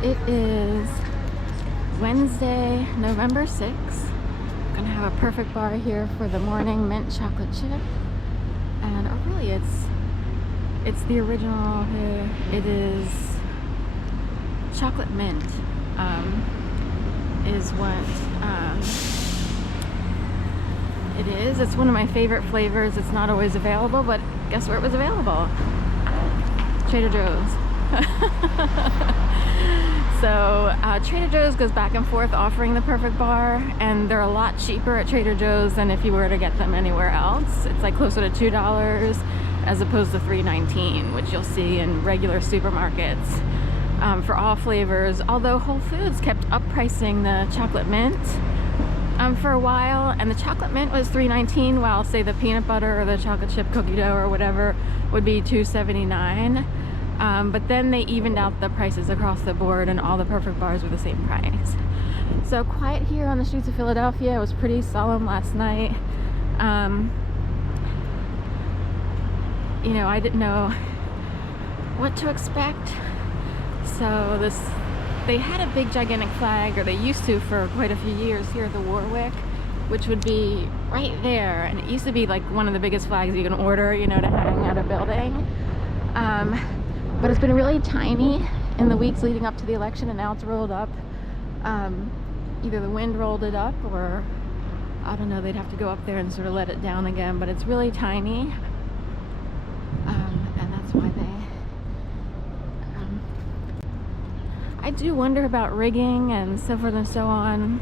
It is Wednesday, November 6th. I'm gonna have a perfect bar here for the morning mint chocolate chip. And oh really, it's the original. It is chocolate mint. Is what it is. It's one of my favorite flavors. It's not always available, but guess where it was available? Trader Joe's. So Trader Joe's goes back and forth offering the perfect bar, and they're a lot cheaper at Trader Joe's than if you were to get them anywhere else. It's like closer to $2 as opposed to $3.19, which you'll see in regular supermarkets for all flavors. Although Whole Foods kept uppricing the chocolate mint for a while, and the chocolate mint was $3.19, while say the peanut butter or the chocolate chip cookie dough or whatever would be $2.79. But then they evened out the prices across the board, and all the perfect bars were the same price. So quiet here on the streets of Philadelphia. It was pretty solemn last night. You know, I didn't know what to expect. So they had a big gigantic flag, or they used to for quite a few years here at the Warwick, which would be right there. And it used to be like one of the biggest flags you can order, you know, to hang at a building. But it's been really tiny in the weeks leading up to the election, and now it's rolled up. Either the wind rolled it up, or I don't know, they'd have to go up there and sort of let it down again, but it's really tiny. And that's why I do wonder about rigging and so forth and so on.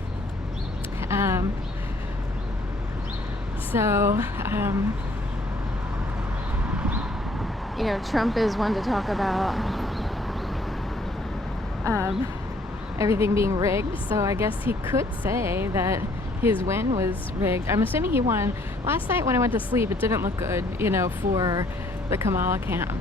You know, Trump is one to talk about everything being rigged, so I guess he could say that his win was rigged. I'm assuming he won. Last night when I went to sleep, it didn't look good, you know, for the Kamala camp.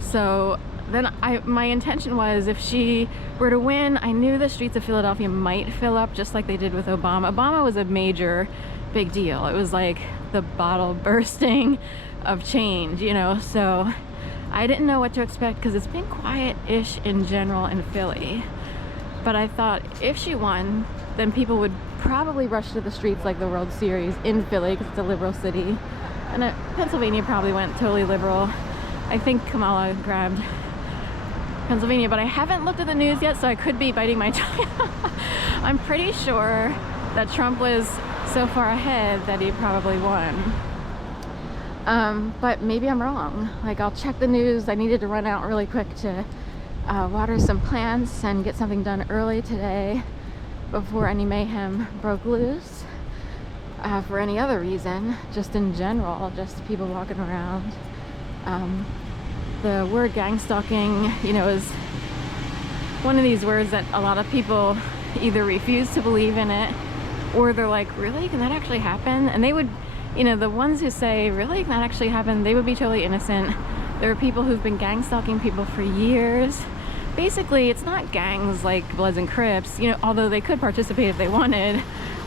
So then my intention was, if she were to win, I knew the streets of Philadelphia might fill up just like they did with Obama. Obama was a major big deal. It was like the bottle bursting of change, you know, so I didn't know what to expect because it's been quiet-ish in general in Philly. But I thought if she won, then people would probably rush to the streets like the World Series in Philly, because it's a liberal city. And Pennsylvania probably went totally liberal. I think Kamala grabbed Pennsylvania, but I haven't looked at the news yet, so I could be biting my tongue. I'm pretty sure that Trump was so far ahead that he probably won. But maybe I'm wrong. Like, I'll check the news. I needed to run out really quick to water some plants and get something done early today before any mayhem broke loose. For any other reason, just in general, just people walking around. The word gang stalking, you know, is one of these words that a lot of people either refuse to believe in it, or they're like, really? Can that actually happen? And they would, you know, the ones who say, really, can that actually happen? They would be totally innocent. There are people who've been gang stalking people for years. Basically, it's not gangs like Bloods and Crips, you know, although they could participate if they wanted,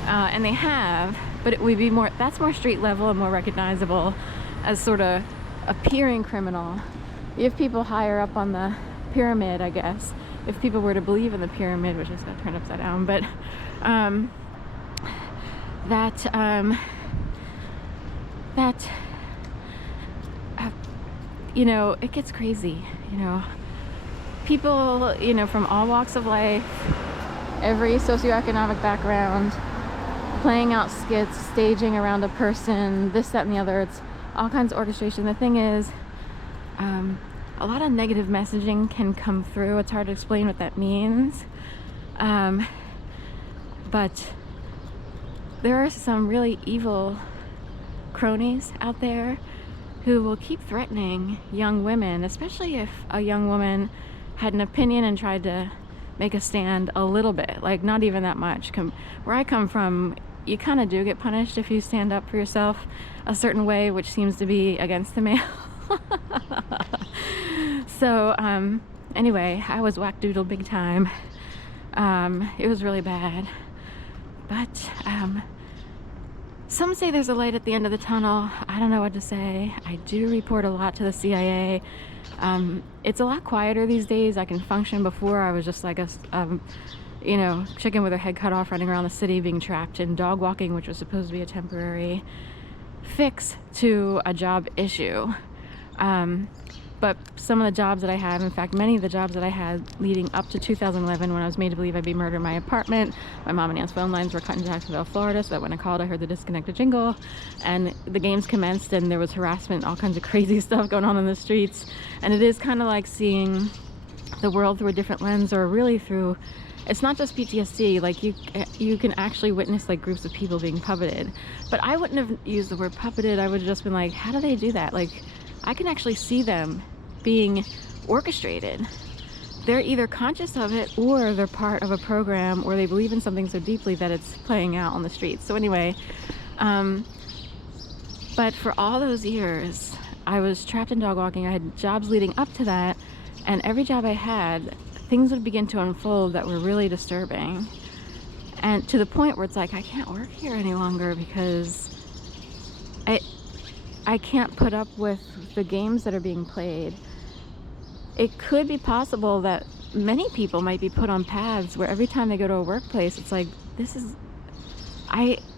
and they have, but it would be more, that's more street level and more recognizable as sort of appearing criminal. You have people higher up on the pyramid, I guess, if people were to believe in the pyramid, which is got turned upside down, but you know, it gets crazy, you know. People, you know, from all walks of life, every socioeconomic background, playing out skits, staging around a person, this, that, and the other. It's all kinds of orchestration. The thing is, a lot of negative messaging can come through. It's hard to explain what that means. But there are some really evil cronies out there who will keep threatening young women, especially if a young woman had an opinion and tried to make a stand a little bit, like not even that much. Where I come from, you kind of do get punished if you stand up for yourself a certain way, which seems to be against the male. So anyway, I was whack-doodled big time. It was really bad. But Some say there's a light at the end of the tunnel. I don't know what to say. I do report a lot to the CIA. It's a lot quieter these days. I can function. Before I was just like a you know, chicken with her head cut off running around the city being trapped in dog walking, which was supposed to be a temporary fix to a job issue. But some of the jobs that I have, in fact, many of the jobs that I had leading up to 2011, when I was made to believe I'd be murdered in my apartment, my mom and aunt's phone lines were cut in Jacksonville, Florida, so that when I called, I heard the disconnected jingle, and the games commenced, and there was harassment, all kinds of crazy stuff going on in the streets. And it is kind of like seeing the world through a different lens, or really through, it's not just PTSD, like you can actually witness like groups of people being puppeted. But I wouldn't have used the word puppeted. I would have just been like, how do they do that? Like, I can actually see them being orchestrated. They're either conscious of it, or they're part of a program, or they believe in something so deeply that it's playing out on the streets. So anyway, but for all those years, I was trapped in dog walking. I had jobs leading up to that, and every job I had, things would begin to unfold that were really disturbing. And to the point where it's like, I can't work here any longer because I can't put up with the games that are being played. It could be possible that many people might be put on paths where every time they go to a workplace, it's like,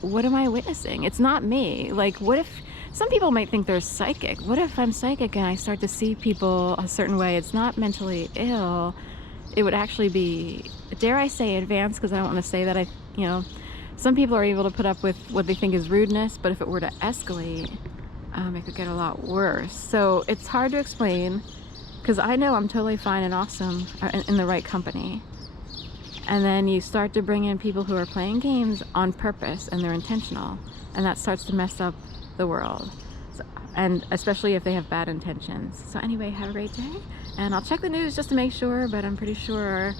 what am I witnessing? It's not me. Like, what if, some people might think they're psychic. What if I'm psychic and I start to see people a certain way? It's not mentally ill. It would actually be, dare I say, advanced, because I don't want to say that you know, some people are able to put up with what they think is rudeness, but if it were to escalate, it could get a lot worse. So it's hard to explain, because I know I'm totally fine and awesome in the right company. And then you start to bring in people who are playing games on purpose, and they're intentional, and that starts to mess up the world. So, and especially if they have bad intentions. So anyway, have a great day, and I'll check the news just to make sure, but I'm pretty sure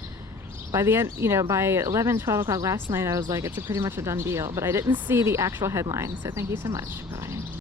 by the end, you know, by 11, 12 o'clock last night, I was like, it's pretty much a done deal, but I didn't see the actual headline. So thank you so much. Bye.